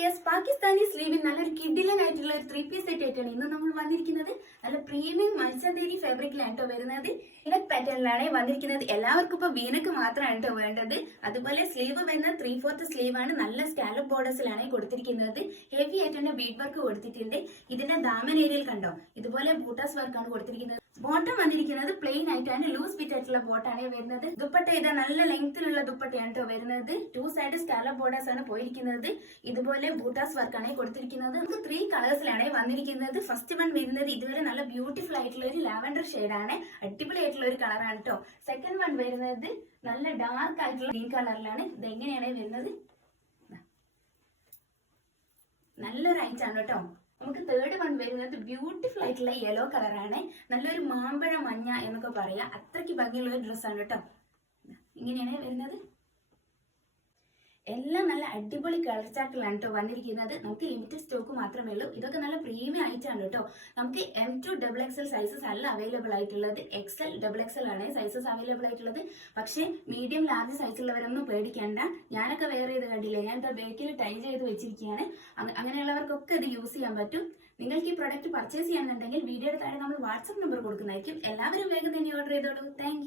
Dears, Pakistani സ്ലീവിൽ നല്ലൊരു കിഡിലനായിട്ടുള്ള ഒരു 3 piece set ആയിട്ടാണ് ഇന്ന് നമ്മൾ വന്നിരിക്കുന്നത്. നല്ല പ്രീമിയം മത്സ്യന്തേരി ഫാബ്രിക്കിലാണ് കേട്ടോ വരുന്നത്. ഇനക് പാറ്റേണിലാണ് വന്നിരിക്കുന്നത്. എല്ലാവർക്കും ഇപ്പൊ വീനക്ക് മാത്രമാണ് കേട്ടോ വേണ്ടത്. അതുപോലെ സ്ലീവ് വരുന്ന 3/4 സ്ലീവ് ആണ്. നല്ല സ്കാലപ്പ് ബോർഡേഴ്സിലാണ് കൊടുത്തിരിക്കുന്നത്. ഹെവി ആയിട്ട് തന്നെ ബീഡ് വർക്ക് കൊടുത്തിട്ടുണ്ട്. ഇതിന്റെ ദാമൻ ഏരിയയിൽ കണ്ടോ, ഇതുപോലെ ബൂട്ടാസ് വർക്കാണ് കൊടുത്തിരിക്കുന്നത്. ബോട്ടം വന്നിരിക്കുന്നത് പ്ലെയിൻ ആയിട്ടാണ്, ലൂസ് ഫിറ്റ് ആയിട്ടുള്ള ബോട്ടാണ് വരുന്നത്. ദുപ്പട്ട ഇതാ നല്ല ലെങ്ത്തിലുള്ള ദുപ്പട്ടയാണ് കേട്ടോ വരുന്നത്. 2 സൈഡ് സ്കാലപ്പ് ബോർഡേഴ്സ് ആണ് പോയിരിക്കുന്നത്. ഇതുപോലെ ബൂട്ടാസ് വർക്കാണ് കൊടുത്തിരിക്കുന്നത്. നമുക്ക് 3 കളേഴ്സിലാണ് വന്നിരിക്കുന്നത്. ഫസ്റ്റ് വൺ വരുന്നത് ഇതുവരെ നല്ല ബ്യൂട്ടിഫുൾ ആയിട്ടുള്ള ഒരു ലാവൻഡർ ഷെയ്ഡാണ്. അടിപൊളി ആയിട്ടുള്ള ഒരു കളറാണ് കേട്ടോ. സെക്കൻഡ് വൺ വരുന്നത് നല്ല ഡാർക്ക് ആയിട്ടുള്ള ഗ്രീൻ കളറിലാണ്. ഇത് എങ്ങനെയാണ് വരുന്നത്, നല്ലൊരു ഐറ്റാണ് കേട്ടോ. നമുക്ക് തേർഡ് വൺ വരുന്നത് ബ്യൂട്ടിഫുൾ ആയിട്ടുള്ള യെല്ലോ കളറാണ്. നല്ലൊരു മാമ്പഴ മഞ്ഞ എന്നൊക്കെ പറയാം. അത്രയ്ക്ക് ഭംഗിയുള്ള ഒരു ഡ്രസ്സാണ് കേട്ടോ. ഇങ്ങനെയാണ് വരുന്നത്. എല്ലാം നല്ല അടിപൊളി കളർ ചാർട്ടിലാണ് കേട്ടോ വന്നിരിക്കുന്നത്. നമുക്ക് ലിമിറ്റഡ് സ്റ്റോക്ക് മാത്രമേ ഉള്ളൂ. ഇതൊക്കെ നല്ല പ്രീമിയം ആയിട്ടാണ് കേട്ടോ. നമുക്ക് M2 XXL സൈസസ് അല്ല അവൈലബിൾ ആയിട്ടുള്ളത്. XL XXL ആണ് സൈസസ് അവൈലബിൾ ആയിട്ടുള്ളത്. പക്ഷേ മീഡിയം ലാർജ് സൈസുള്ളവരൊന്നും പേടിക്കേണ്ട. ഞാനൊക്കെ വെയർ ചെയ്ത് കണ്ടില്ലേ, ഞാൻ ബേക്കിൽ ടൈ ചെയ്ത് വെച്ചിരിക്കുകയാണ്. അങ്ങനെയുള്ളവർക്കൊക്കെ ഇത് യൂസ് ചെയ്യാൻ പറ്റും. നിങ്ങൾക്ക് ഈ പ്രൊഡക്റ്റ് പർച്ചേസ് ചെയ്യാനുണ്ടെങ്കിൽ വീഡിയോയുടെ താഴെ നമ്മൾ വാട്സ്ആപ്പ് നമ്പർ കൊടുക്കുന്നതായിരിക്കും. എല്ലാവരും വേഗം തന്നെ ഓർഡർ ചെയ്തോളൂ. താങ്ക്